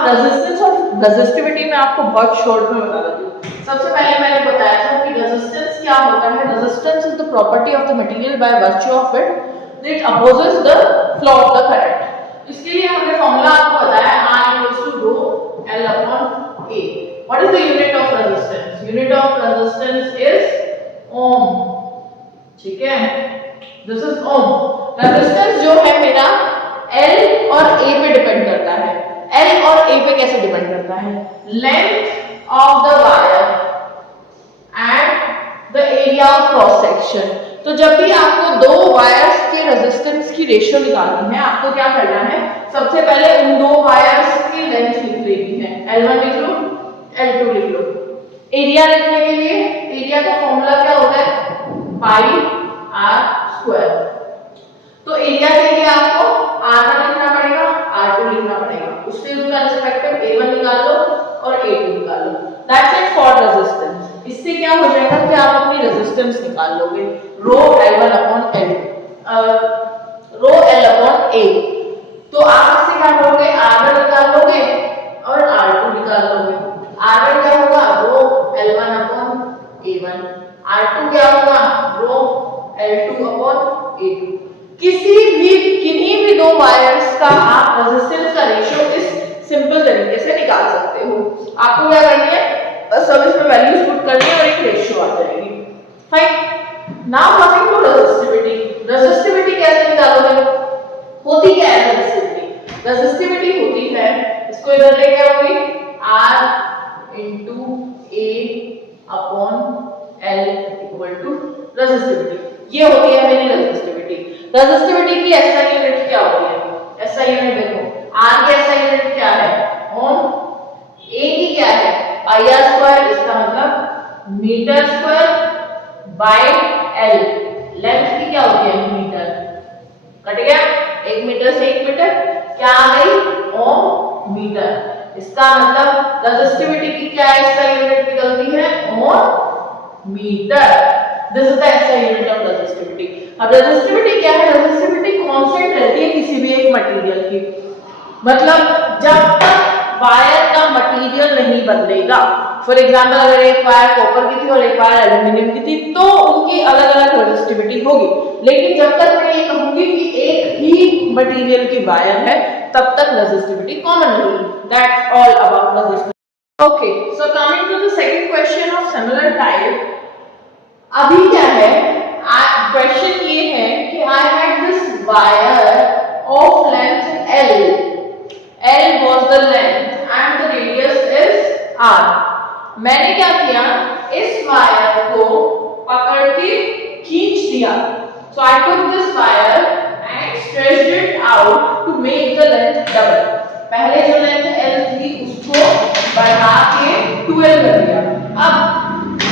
अब रेजिस्टेंस और रेजिस्टिविटी में आपको बहुत शॉर्ट में बता देती हूँ। सबसे पहले मैंने बताया था कि रेजिस्टेंस क्या होता है। Resistance is the property of the material by virtue of it opposes the flow of the current. इसके लिए हमने फॉर्मूला आपको बताया R equals to rho L upon A। What is the unit of resistance? Unit of resistance is ohm. ठीक है, this is Om. Resistance जो है मेरा L और A पे डिपेंड करता है। L और A पे कैसे डिपेंड करता है? Length of the wire and the area of cross section. तो जब भी आपको दो वायर्स के रेजिस्टेंस की रेशियो निकालनी है, आपको क्या करना है? सबसे पहले उन दो वायर्स की लेंथ लिख लेनी है। L1 लिख लो, L2 लिख लो। एरिया लिखने के लिए एरिया का फॉर्मूला क्या होता है? Pi R square. तो एरिया के लिए आपको R1 लिखना पड़ेगा, R2 लिखना पड़ेगा। उससे उनका रिस्पेक्टिव A1 निकाल लो और A2 निकाल लो। That's it for resistance. इससे क्या हो जाएगा कि आप अपनी रेजिस्टेंस निकाल लोगे, rho L1 upon L, rho L upon A। तो आप इससे क्या करोगे? R1 निकाल लोगे और R2 निकाल लोगे। R1 क्या होगा? रो L1 अपॉन A1। R2 क्या होगा? Rho L2 upon A2। किन्हीं भी दो वायर्स का आप रेजिस्टेंस का रेशियो इस सिंपल तरीके से निकाल सकते हो। आपको क्या करनी है? बस अब इसमें वैल्यूज पुट करनी है और एक रेशियो आ जाएगी। Fine. Now coming to resistivity. Resistivity कैसे निकालोगे? होती क्या है रेजिस्टिविटी? रेजिस्टिविटी होती है, इसको इधर लेके आओगे, R into A upon L equal to resistivity. ये होती है मेरी रेजिस्टिविटी। रेजिस्टिविटी की SI यूनिट क्या होती है? SI यूनिट देखो, R की SI यूनिट क्या है? ओम। A की क्या है? Pi R square. इसका मतलब metre square by L। Length की क्या होती है? मीटर। कट गया? 1 मीटर से 1 मीटर क्या आ गई? Ohm metre. इसका मतलब रेजिस्टिविटी की क्या SI यूनिट निकलती है? Ohm metre. This is the SI unit of resistivity. अब रेजिस्टिविटी क्या है? रेजिस्टिविटी कांस्टेंट रहती है किसी भी एक मटेरियल की। मतलब जब तक वायर का मटेरियल नहीं बदलेगा। फॉर एग्जांपल अगर एक वायर कॉपर की थी और एक वायर एल्युमिनियम की थी तो उनकी अलग-अलग रेजिस्टिविटी होगी। लेकिन जब तक मैं ये कहूंगी कि एक ही मटेरियल की वायर है तब तक रेजिस्टिविटी कॉमन रहेगी। That's all about resistivity. Okay, so coming to the second question of similar type. अभी क्या है? क्वेश्चन ये है कि I had this wire of length L। L was the length and the radius is R। मैंने क्या किया? इस वायर को पकड़ के खींच दिया। So I took this wire and stretched it out to make the length double। पहले जो लेंथ L थी उसको बढ़ा के 12 कर दिया। अब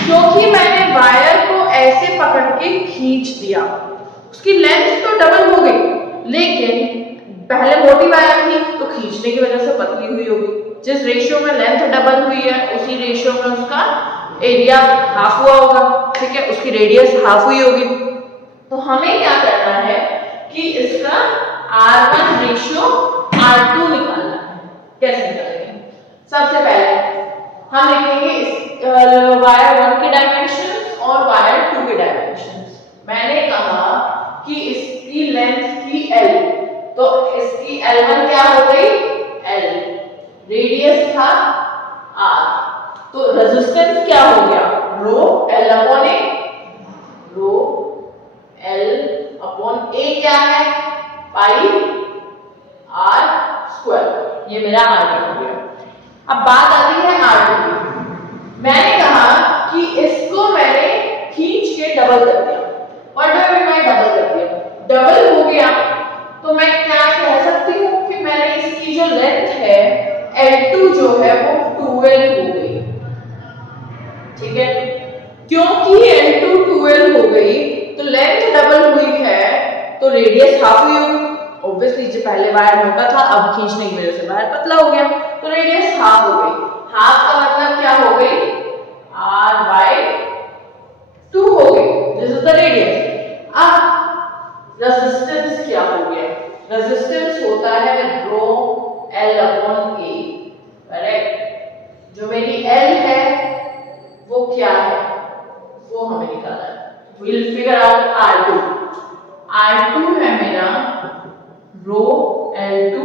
क्योंकि मैंने वायर को ऐसे पकड़ के खींच दिया, उसकी लेंथ तो डबल हो गई, लेकिन पहले मोटी वायर थी तो खींचने की वजह से पतली हुई होगी। जिस रेशियो में लेंथ डबल हुई है उसी रेशियो में उसका एरिया हाफ हुआ होगा। ठीक है, उसकी रेडियस हाफ हुई होगी। तो हमें क्या करना है कि इसका R1 रेशियो R2 निकालना है। कैसे निकालेंगे? सबसे पहले हम लिखेंगे इस वायर 1 के डायमेंशंस और वायर 2 के डायमेंशंस। मैंने कहा कि इसकी लेंथ थी L, तो इसकी L1 क्या हो गई? L। रेडियस था R। तो रेजिस्टेंस क्या हो गया? Rho L upon A। Rho L upon A क्या है? Pi R square. ये मेरा R1 हो गया। अब बात आती है R2 की। मैंने कहा कि इसको मैंने खींच के डबल कर दिया। और जब मैं डबल कर दिया, डबल हो गया, तो मैं क्या कह सकती हूँ कि मैंने इसकी जो लेंथ है L2 जो है वो 12 हो गई। ठीक है, क्योंकि L2 12 हो गई तो लेंथ डबल हुई है तो रेडियस हाफ हुई होगी। ऑब्वियसली जो पहले वायर मोटा था अब खींचने की वजह से वायर पतला हो गया तो रेडियस हाफ हो गई। हाफ का मतलब क्या हो गई? R/2 हो गई। This is the radius. अब रेजिस्टेंस क्या हो गया? रेजिस्टेंस होता है रो L upon A। R2, R2 है मेरा रो L2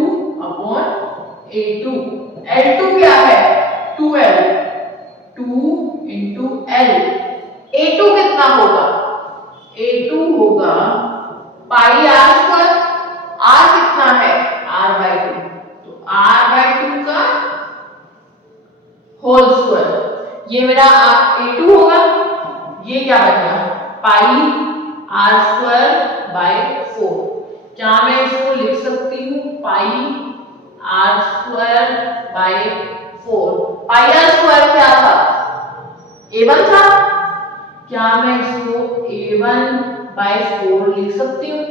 अपॉन A2, L2 क्या है 2L, 2 इंटू L, A2 कितना होगा, A2 होगा पाई R स्क्वायर, R कितना है R/2, तो R/2 का होल स्क्वायर, ये मेरा A2 होगा, ये क्या बन गया पाई R स्क्वायर बाय 4, क्या मैं इसको लिख सकती हूँ पाई R square by 4, pi R square क्या था A1 था, क्या मैं इसको A1 बाय 4 लिख सकती हूँ,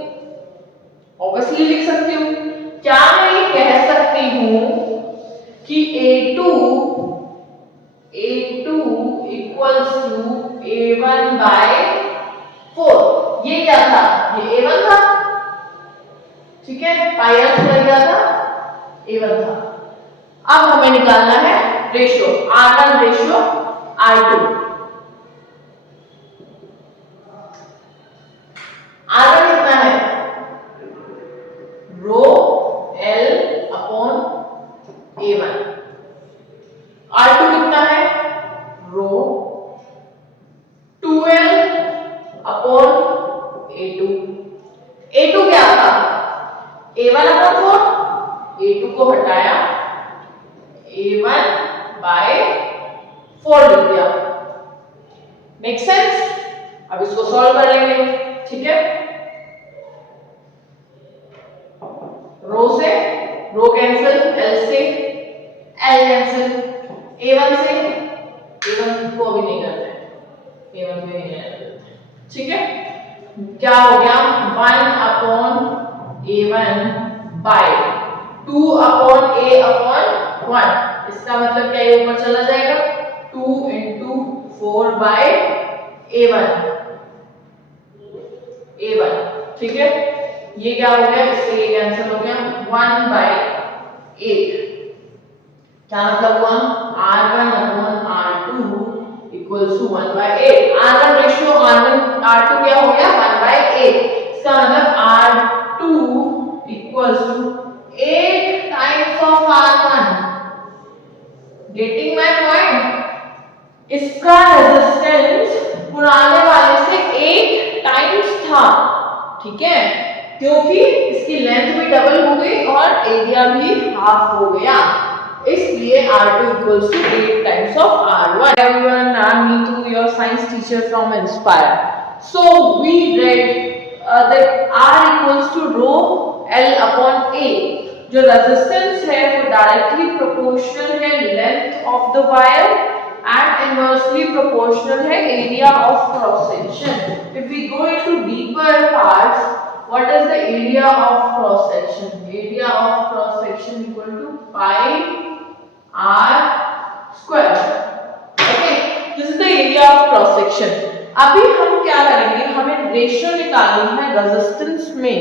ऑब्वियसली लिख सकती हूँ। क्या मैं ये कह सकती हूँ कि A2 equals to A1 bye 4, ये क्या था ये A1 था, ठीक है, पाई R स्क्वायर क्या था A1 था। अब हमें निकालना है ratio R1 ratio R2, R1 कितना है रो L अपॉन A1, R2 कितना है रो 2L अपॉन A2, A2 क्या था A1 अपॉन 4, A2 को हटाया A1 बाय 4 लिख दिया, मेक सेंस। अब इसको सॉल्व कर लेंगे, ठीक है, रो से रो कैंसिल, L से L कैंसिल, A1 से A1 को अभी नहीं करते हैं, A1 को नहीं करते, ठीक है, क्या हो गया 1 upon A1 by 2 upon A upon 1, इसका मतलब क्या ये ऊपर चला जाएगा 2 इंटू 4 बाय A1, ठीक है, ये क्या हो गया इससे ये कैंसिल हो गया 1 बाय 8, क्या मतलब हुआ R1 upon R2 equals to 1 by 8, R1 ratio R1 R2 क्या हो गया 1 बाय 8, इसका मतलब R2 equals to 8 times of R1, getting my point, इसका रेजिस्टेंस पुराने वाले से 8 टाइम्स था, ठीक है, क्योंकि इसकी लेंथ भी डबल हो गई और एरिया भी हाफ हो गया, इसलिए R2 equals to 8 times of R1. Everyone, I'm Neetu, your science teacher from Inspire. So we read that R equals to rho L upon A. जो resistance है वो directly proportional है length of the wire and inversely proportional है area of cross section. If we go into deeper parts, what is the area of cross section? Area of cross section equal to pi R square. Okay, this is the area of cross section. अभी हम क्या करेंगे, हमें ratio निकालनी है resistance में।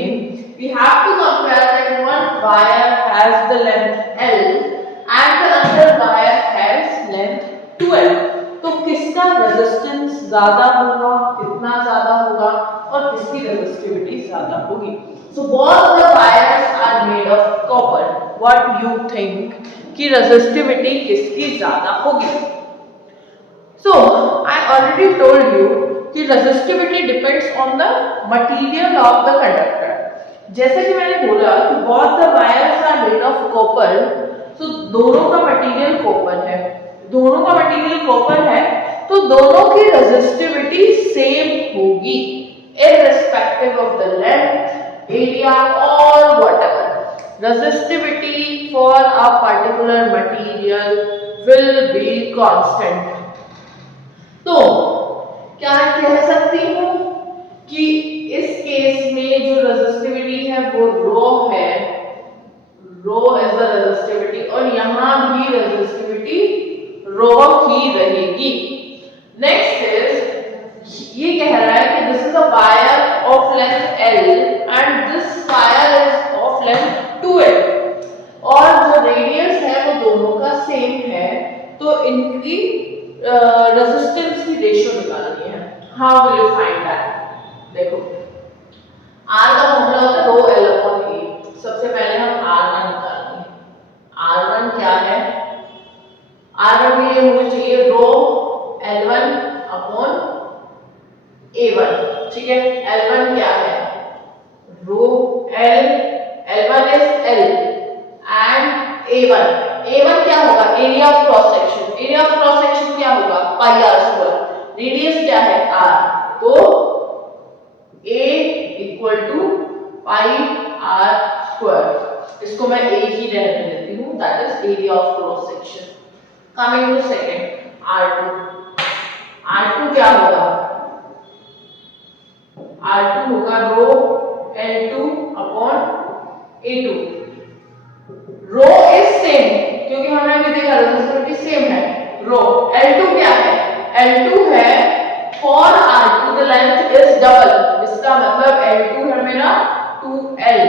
We have to compare that one wire has the length L and the other wire has length 2L. तो किसका रेजिस्टेंस ज्यादा होगा, कितना ज्यादा होगा और किसकी रेजिस्टिविटी ज्यादा होगी। So both the wires are made of copper. What you think कि रेजिस्टिविटी किसकी ज्यादा होगी? So I already told you कि resistivity depends on the material of the conductor. जैसे कि मैंने बोला कि both the wires are made of copper, तो दोनों का मटेरियल कॉपर है, दोनों का मटेरियल कॉपर है तो दोनों की रेजिस्टिविटी सेम होगी irrespective of the length, area or whatever. Resistivity for a particular material will be constant. तो क्या कह सकती हूँ कि इस केस में जो रेजिस्टिविटी है वो रो है, रो इज द रेजिस्टिविटी और यहाँ भी रेजिस्टिविटी रो ही रहेगी। नेक्स्ट इज ये कह रहा है कि this is a wire of length L and this wire is of length 2L और जो रेडियस है वो दोनों का सेम है, तो इनकी रेजिस्टेंस की रेशियो निकालनी है। How will you find that? देखो R का फॉर्मूला होता है रो L अपॉन A। सबसे पहले हम R1 निकालेंगे। R1 क्या है? R1 में ये मुझे चाहिए रो L1 अपॉन A1, ठीक है। L1 क्या है? रो L, L1 is L and A1 क्या होगा? Area of cross section. Area of cross section क्या होगा? पाई आर स्क्वायर। रेडियस क्या है? R। तो A equal to pi R square. इसको मैं A ही रहने देती हूँ, that is area of cross section. Coming to second R2 क्या होगा? R2 होगा rho L2 upon A2। Rho is same क्योंकि हमने भी देखा रेजिस्टिविटी सेम है। रो L2 क्या है? L2 है for R2 the length is double. इसका मतलब L2 है मेरा 2L।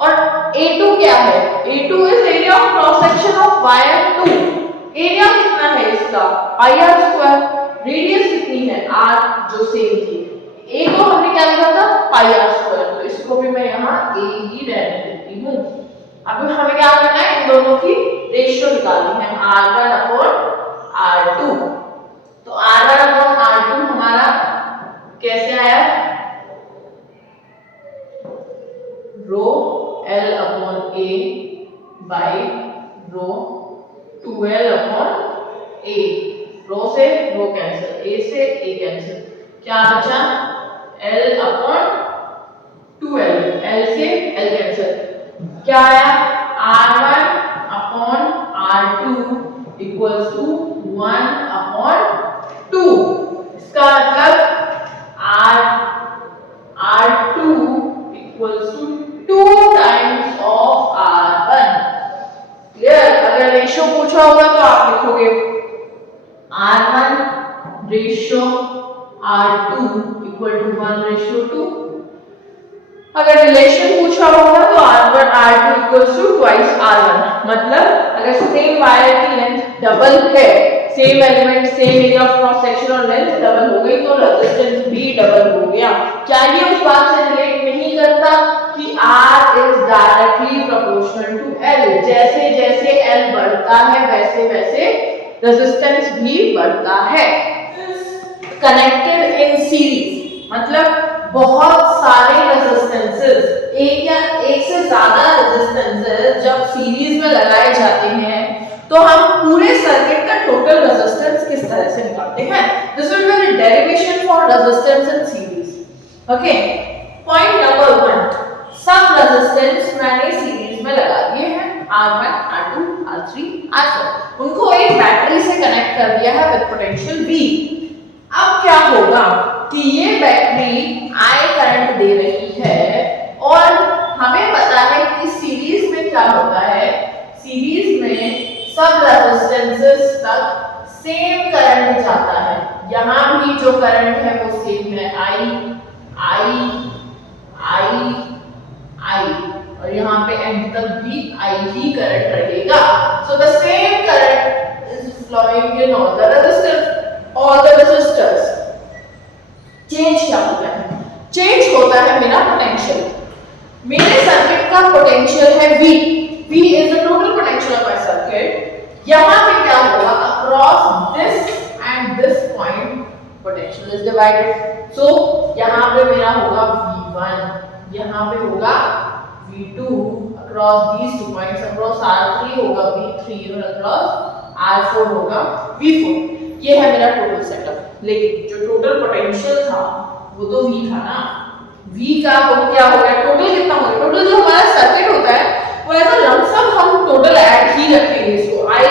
और A2 क्या है? A2 is area of cross section of wire 2। Area कितना है इसका? पाई आर स्क्वायर। रेडियस कितनी है? R, जो सेम थी। A को हमने क्या लिखा था? पाई आर स्क्वायर। तो इसको भी मैं यहाँ A ही रहने देती हूँ। अब हमें क्या करना है? इन दोनों की रेशियो निकालनी है, R1 अपॉन R2। तो R1 अपॉन R2 हमारा कैसे आया? रो L upon A by rho 2L upon A। रो से रो कैंसिल, A से A कैंसिल, क्या बचा? L अपॉन 2L, L से L कैंसिल, क्या आया? R1 upon R2 equals to 1 upon 2। इसका मतलब R2 equals to 2 times of R1। Clear? अगर रेशियो पूछा होगा तो आप लिखोगे R1 ratio R2 equal to 1:2। अगर रिलेशन पूछा होगा तो R1 R2 equals to twice R1। मतलब अगर सेम वायर की लेंथ डबल है, same element same area of cross section और लेंथ डबल हो गई तो रेजिस्टेंस भी डबल हो गया। क्या ये उस बात से रिलेट नहीं करता कि R is directly proportional to L? जैसे जैसे L बढ़ता है वैसे वैसे रेजिस्टेंस भी बढ़ता है। कनेक्टेड इन सीरीज मतलब बहुत सारे रेजिस्टेंसेस, एक से ज्यादा रेजिस्टेंसेस जब सीरीज में लगाए जाते हैं तो हम पूरे सर्किट का टोटल रेजिस्टेंस किस तरह से निकालते हैं? This will be the derivation for resistance in series. Okay, point number 1, सब रेजिस्टेंस मैंने सीरीज में लगा दिए हैं, R1 R2 R3 R4। उनको एक बैटरी से कनेक्ट कर दिया है विद पोटेंशियल V। अब क्या होगा कि ये बैटरी I करंट दे रही है और हमें पता है कि सीरीज में क्या होता है, सीरीज में सब रेजिस्टेंसेस तक सेम करंट जाता है। यहाँ भी जो करंट है वो सेम है, I और यहाँ पे एंड तक भी I ही करंट रहेगा। So the same current is flowing in all the resistors. Change क्या होता है? चेंज होता है मेरा पोटेंशियल। मेरे सर्किट का पोटेंशियल है V is the total potential of my circuit. यहाँ पे क्या होगा? Across this and this point potential is divided. So यहाँ पे मेरा होगा V1, यहाँ पे होगा V2, across these two points across R3 होगा V3 और अक्रॉस R4 होगा V4। ये है मेरा टोटल सेटअप। लेकिन जो टोटल पोटेंशियल था वो तो V था ना। V का वो क्या हो गया? टोटल कितना हो गया? टोटल जो हमारा सर्किट होता है वो ऐसा लमसम हम टोटल ऐड ही रखेंगे इसको। I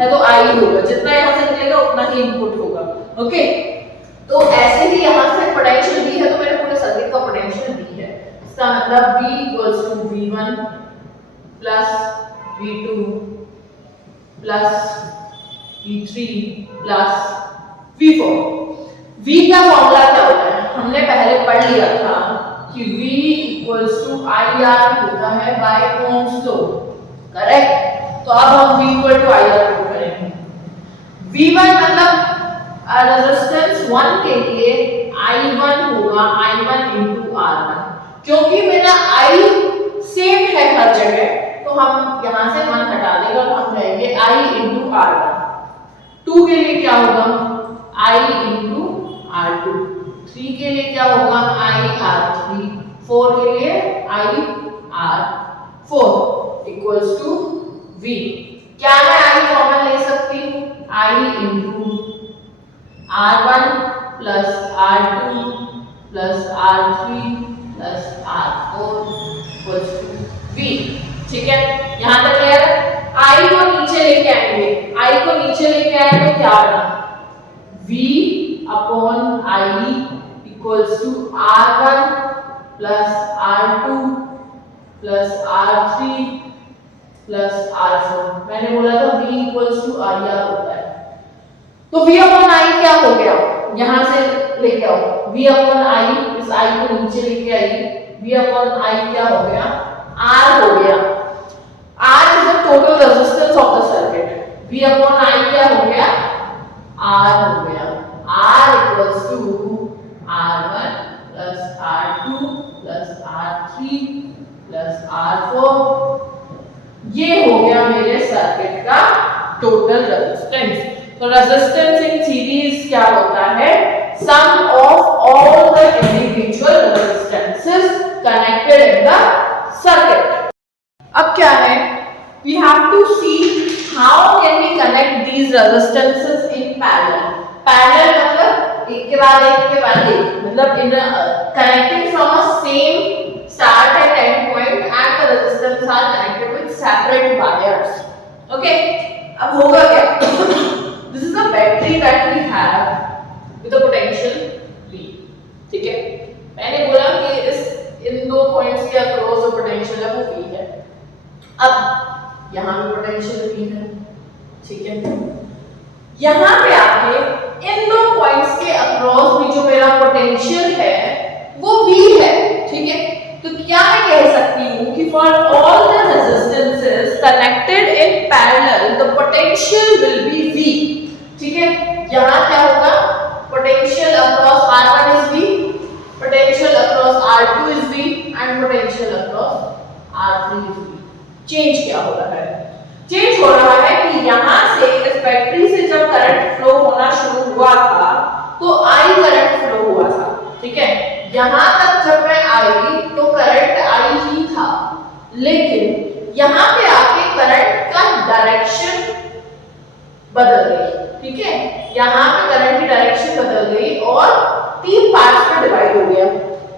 है तो I होगा, जितना यहाँ से निकलेगा उतना ही इनपुट होगा। ओके, तो ऐसे ही यहाँ से पोटेंशियल V है तो मेरे पूरे सर्किट का पोटेंशियल V है। इसका मतलब V equals to V1 plus V2 plus V3 plus V4। V का फॉर्मूला क्या होता है? हमने पहले पढ़ लिया था कि V इक्वल्स टू IR होता है बाय ओम्स लॉ, करेक्ट? तो अब हम V equal to IR prove करेंगे। V1 मतलब रेजिस्टेंस 1 के लिए I1 होगा I1 इंटू R1, क्योंकि मेरा I सेम है हर जगह तो हम यहाँ से 1 हटा देंगे और हम कहेंगे I इंटू R1। 2 के लिए क्या होगा I इंटू R2, 3 के लिए क्या होगा I R3, 4 के लिए I R4 equals to V। क्या मैं I कॉमन ले सकती हूँ, I into R1 plus R2 plus R3 plus R4 equals to V। ठीक है, यहाँ तक क्लियर है। I को नीचे लेके आएंगे, I को नीचे लेके आए तो क्या आना V upon I equals to R1 plus R2 plus R3 plus R4। मैंने बोला था V इक्वल्स टू IR होता है, तो V अपॉन I क्या हो गया, यहां से लेके आओ V अपॉन I, इस I को नीचे लेके आई, V अपॉन I क्या हो गया R हो गया। R is the total resistance of the circuit, V upon I क्या हो गया R हो गया। R equals to R1 plus R2 plus R3 plus R4, ये हो गया मेरे सर्किट का टोटल रेजिस्टेंस। तो रेजिस्टेंस इन सीरीज क्या होता है, sum of all the individual resistances connected in the circuit. अब क्या है, we have to see how can we connect these resistances in parallel. Parallel मतलब एक के बाद एक, मतलब in connecting from a same start and end point and the resistors are connected with separate wires. Okay, अब होगा क्या this is a battery that we have with a potential V। ठीक है, मैंने बोला कि इन दो पॉइंट्स के अक्रॉस जो पोटेंशियल है वो V है। अब यहाँ भी पोटेंशियल V है, ठीक है, यहाँ पे आके इन दो पॉइंट्स के अक्रॉस भी जो मेरा पोटेंशियल है वो V है। ठीक है, तो क्या मैं कह सकती हूँ कि for all the resistances connected in parallel the potential will be V। ठीक है, यहाँ क्या होगा, potential across R1 is V, potential across R2 is V and potential across R3 is V। Change क्या हो रहा है, चेंज हो रहा है कि यहाँ से इस बैटरी से जब करंट फ्लो होना शुरू हुआ था तो I करंट फ्लो हुआ था। ठीक है, यहां तक जब मैं आई तो करंट I ही था, लेकिन यहां पे आके करंट का डायरेक्शन बदल गई। ठीक है, यहां पे करंट की डायरेक्शन बदल गई और 3 पार्ट्स में डिवाइड हो गया।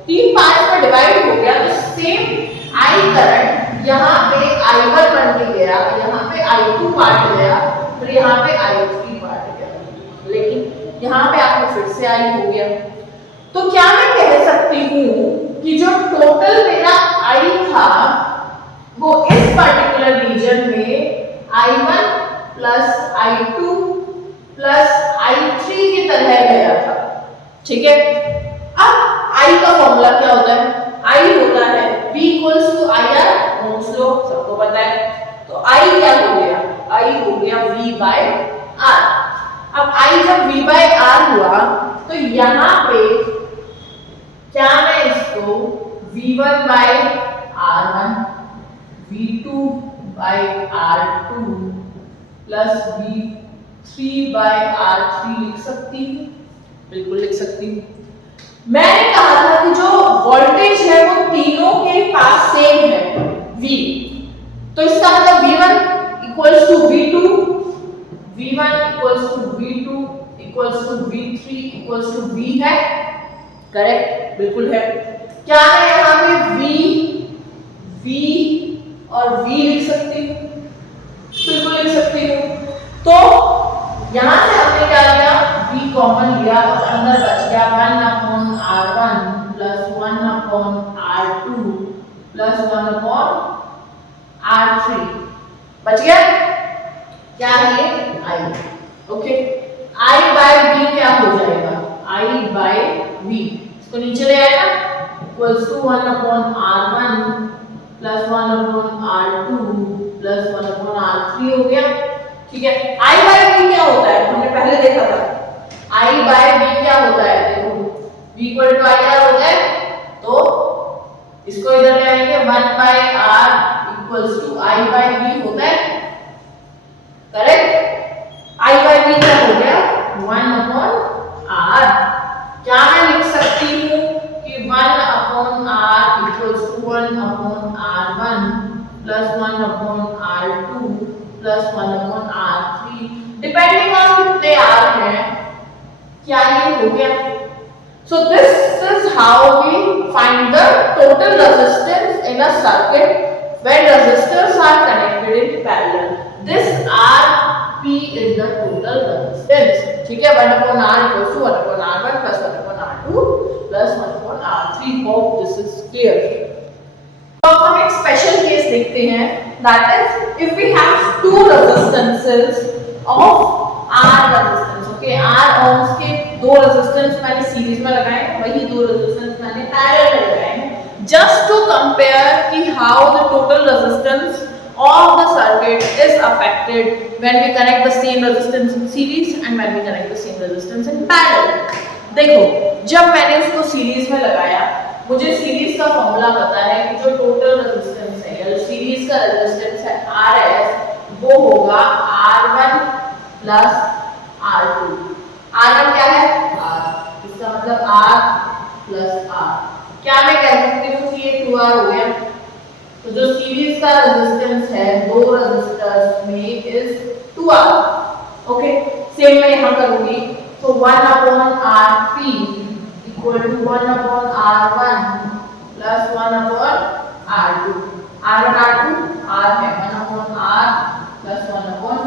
3 पार्ट्स में डिवाइड हो गया तो सेम I करंट यहां पे I1 बन के गया, यहां पे I2 पार्ट गया, फिर यहां पे I3 पार्ट गया, लेकिन यहां पे आके फिर से I हो गया। तो क्या मैं कह सकती हूँ कि जो टोटल मेरा I था वो इस पर्टिकुलर रीजन में I1 plus I2 plus I3 की तरह गया था। ठीक है, अब I का फॉर्मूला क्या होता है, I होता है V equals to IR, Ohm's law सबको पता है। तो I क्या हो गया, I हो गया V बाय R। अब I जब V बाय R हुआ तो यहाँ पे क्या मैं इसको V1 bye R1 V2 bye R2 plus V3 bye R3 लिख सकती हूँ, बिल्कुल लिख सकती हूँ। मैंने कहा था कि जो वोल्टेज है वो तीनों के पास सेम है V, तो इसका मतलब V1 equals to V2, V1 equals to V2 equals to V3 equals to V है, करेक्ट, बिल्कुल है। क्या मैं यहाँ पे V और V लिख सकती हूँ, बिल्कुल लिख सकती हूँ। तो यहाँ से हमने क्या लिया, V कॉमन लिया और अंदर बच गया 1 upon R1 plus 1 upon R2 plus 1 upon R3 बच गया, क्या है I। Okay, I by V क्या हो जाएगा, I बाय V, इसको नीचे ले आया ना, equals to 1 upon R1 plus 1 upon R2 plus 1 upon R3 हो गया। ठीक है, I बाय V क्या होता है, हमने पहले देखा था। I बाय V क्या होता है, देखो V equal to I R होता है, तो इसको इधर ले आएंगे 1 बाय R equals to I by V होता है, करेक्ट। आई बाय वी क्या हो गया 1 अपॉन आर। क्या मैं लिख सकती हूँ कि 1 upon R equals to 1 upon R one plus 1 upon R two plus 1 upon R three, depending on कितने आर हैं, क्या ये हो गया। So this is how we find the total resistance in a circuit when resistors are connected in parallel. This Rp is the total resistance. ठीक है, 1 upon R equals to 1 upon R1 plus 1 upon R2 plus 1 upon R3. Hope this is clear. तो अब हम एक special case देखते हैं, that is if we have two resistances of R resistance. Okay, R ohms के दो resistance मैंने series में लगाए हैं, वही दो रेजिस्टेंस मैंने पैरेलल में लगाए हैं, जस्ट टू कंपेयर कि how the total resistance of the circuit is affected when we connect the same resistance in series and when we connect the same resistance in parallel. देखो, जब मैंने उसको series में लगाया, मुझे सीरीज का formula पता है कि जो टोटल रेजिस्टेंस है या सीरीज का रेजिस्टेंस है Rs, वो होगा R1 प्लस R2। R1 क्या है R, इसका मतलब R प्लस R। क्या मैं कह सकती हूँ कि ये 2R हो गया, तो जो सीरीज का रेजिस्टेंस है दो रेजिस्टर्स में इज 2R। ओके, सेम मैं यहाँ करूंगी, तो 1 अपॉन Rp equal to 1 upon R1 plus 1 upon R2। R1 R2 R है, 1 upon R plus 1 upon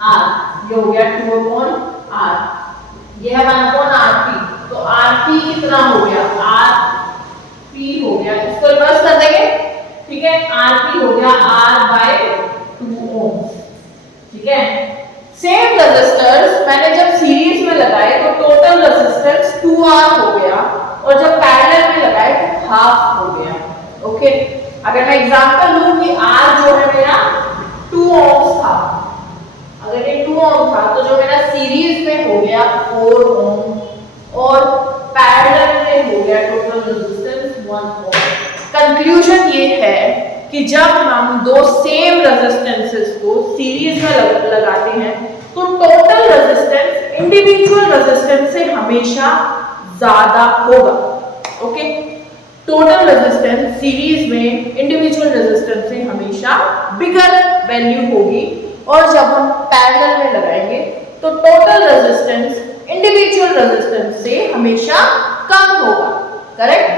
R, ये हो गया 2 अपॉन R, ये है 1 अपॉन Rp, तो Rp कितना हो गया Rp हो गया, इसको रिवर्स कर देंगे, ठीक है, Rp हो गया R बाय 2 ओम। ठीक है, सेम रेजिस्टर्स मैंने जब सीरीज में लगाए तो टोटल रेजिस्टेंस 2R हो गया, और जब पैरेलल में लगाए तो हाफ हो गया। ओके, अगर मैं एग्जांपल लूं कि R जो है मेरा 2 ओम था, अगर ये 2 ओम था तो जो मेरा सीरीज में हो गया 4 ओम और पैरेलल में हो गया टोटल रेजिस्टेंस 1 ओम। कंक्लूजन ये है कि जब हम दो सेम रेजिस्टेंसेस को सीरीज में लगाते हैं तो टोटल रेजिस्टेंस इंडिविजुअल रेजिस्टेंस से हमेशा ज्यादा होगा। ओके, टोटल रेजिस्टेंस सीरीज में इंडिविजुअल रेजिस्टेंस से हमेशा बिगर वैल्यू होगी, और जब हम पैरेलल में लगाएंगे तो टोटल रेजिस्टेंस इंडिविजुअल रेजिस्टेंस से हमेशा कम होगा। करेक्ट,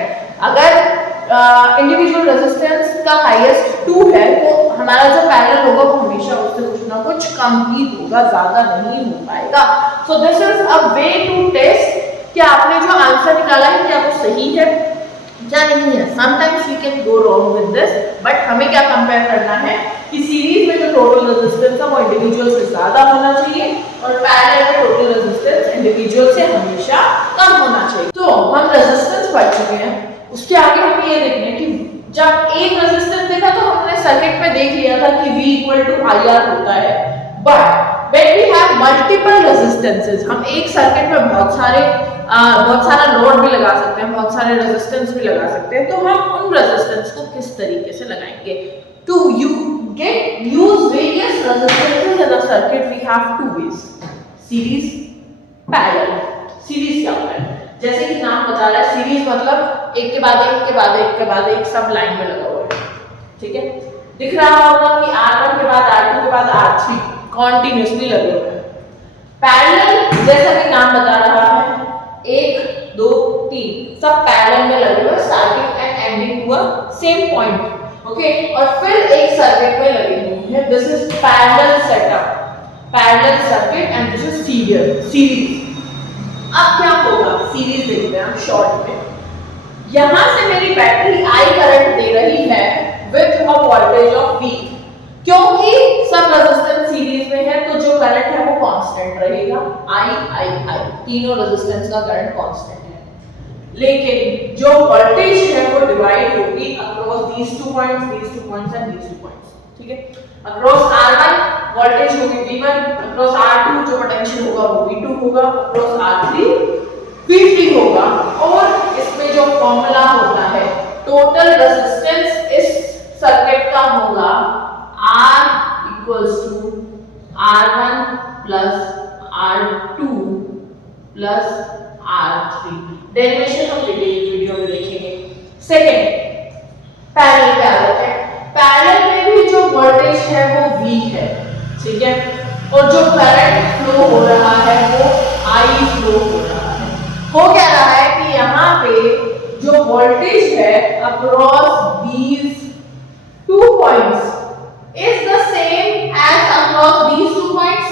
अगर इंडिविजुअल रेजिस्टेंस का हाईएस्ट 2 है तो हमारा जो पैरेलल होगा वो हमेशा उससे कुछ ना कुछ कम ही होगा, ज्यादा नहीं हो पाएगा। So this is a way to test कि आपने जो आंसर निकाला है क्या वो सही है क्या नहीं है। Sometimes we can go wrong with this, but हमें क्या कंपेयर करना है कि सीरीज में जो टोटल रेजिस्टेंस है वो इंडिविजुअल से ज्यादा होना चाहिए और पैरेलल में टोटल रेजिस्टेंस इंडिविजुअल से हमेशा कम होना चाहिए। तो हम रेजिस्टेंस पढ़ चुके हैं, उसके आगे हम ये देखने कि जब एक रेजिस्टेंस देखा तो हमने सर्किट में देख लिया था कि V इक्वल टू IR होता है, but when we have multiple resistances, हम एक सर्किट में बहुत सारा लोड भी लगा सकते हैं, बहुत सारे रेजिस्टेंस भी लगा सकते हैं, तो हम उन रेजिस्टेंस को किस तरीके से लगाएंगे। To use various resistances in a circuit we have two ways, series, parallel। Series क्या होता है, जैसे कि नाम बता रहा है सीरीज मतलब एक के बाद एक के बाद एक के बाद एक सब लाइन में लगा हुआ है। ठीक है, दिख रहा होगा कि R1 के बाद R2 के बाद R3 कॉन्टिन्यूसली लगे हुए हैं। पैरेलल जैसा कि नाम बता रहा है 1 2 3 सब पैरेलल में लगे हुए, starting and ending to a same point. Okay, और फिर एक सर्किट में लगे हुए हैं, this is parallel setup, parallel circuit and this is series. अब क्या होगा, सीरीज देखते हैं हम शॉर्ट में। यहां से मेरी बैटरी I करंट दे रही है with a voltage of V, क्योंकि सब रेजिस्टेंस सीरीज में है तो जो करंट है वो कांस्टेंट रहेगा, I तीनों रेजिस्टेंस का करंट कांस्टेंट है, लेकिन जो वोल्टेज है वो डिवाइड होगी across these two points and these two points। ठीक है, अक्रॉस R1 वोल्टेज होगी V1, अक्रॉस R2 जो पोटेंशियल होगा वो V2 होगा, अक्रॉस R3 V3 होगा। और इसमें जो फॉर्मूला होता है टोटल रेजिस्टेंस इस सर्किट का होगा R equals to R1 plus R2 plus R3। Derivation हम डिटेल वीडियो में देखेंगे। सेकेंड, पैरेलल पे आ जाते हैं। पैरेलल में भी जो वोल्टेज है वो V है, ठीक है, और जो करंट फ्लो हो रहा है वो I फ्लो हो रहा है। हो क्या रहा है कि यहाँ पे जो वोल्टेज है across these two points is the same as across these two points,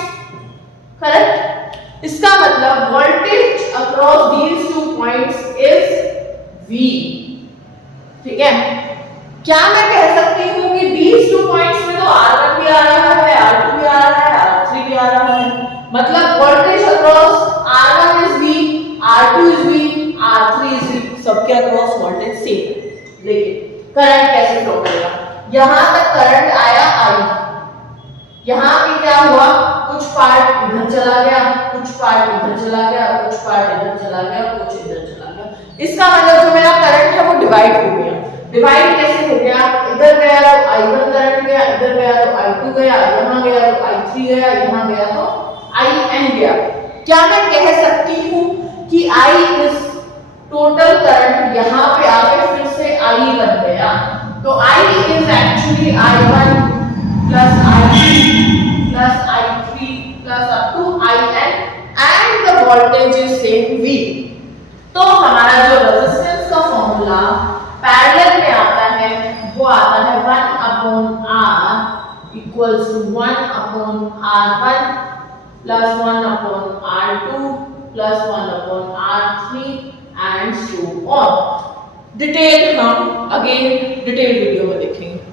correct. इसका मतलब voltage across these two points is V, ठीक है। क्या मैं कह सकती हूँ कि दीज टू पॉइंट्स में तो R1 भी आ रहा है, R2 भी आ रहा है, R3 भी आ रहा है, मतलब voltage across R1 is V, R2 is V, R3 is V, सबके अक्रॉस वोल्टेज सेम। लेकिन करंट कैसे फ्लो करेगा? यहां तक करंट आया I, यहां पे क्या हुआ, कुछ पार्ट इधर चला गया, कुछ पार्ट इधर चला गया, कुछ पार्ट इधर चला गया, कुछ इधर चला गया। इसका मतलब जो मेरा करंट है वो डिवाइड हो गया। डिवाइड कैसे हो गया? इधर गया तो I1 करंट गया, इधर गया तो I2 गया, यहां गया तो I3 गया, यहां गया तो IN गया। क्या मैं कह सकती हूं कि I इस टोटल करंट यहां पे आके फिर से I बन गया, तो I is actually I1 plus I2 plus I3 plus up to IN and the voltage is same V। तो हमारा जो रेजिस्टेंस का फॉर्मूला पैरेलल में आता है वो आता है 1 upon R equals to 1 upon R1 plus 1 upon R2 plus 1 upon R3 and so on. Detail हम अगेन डिटेल वीडियो में देखेंगे।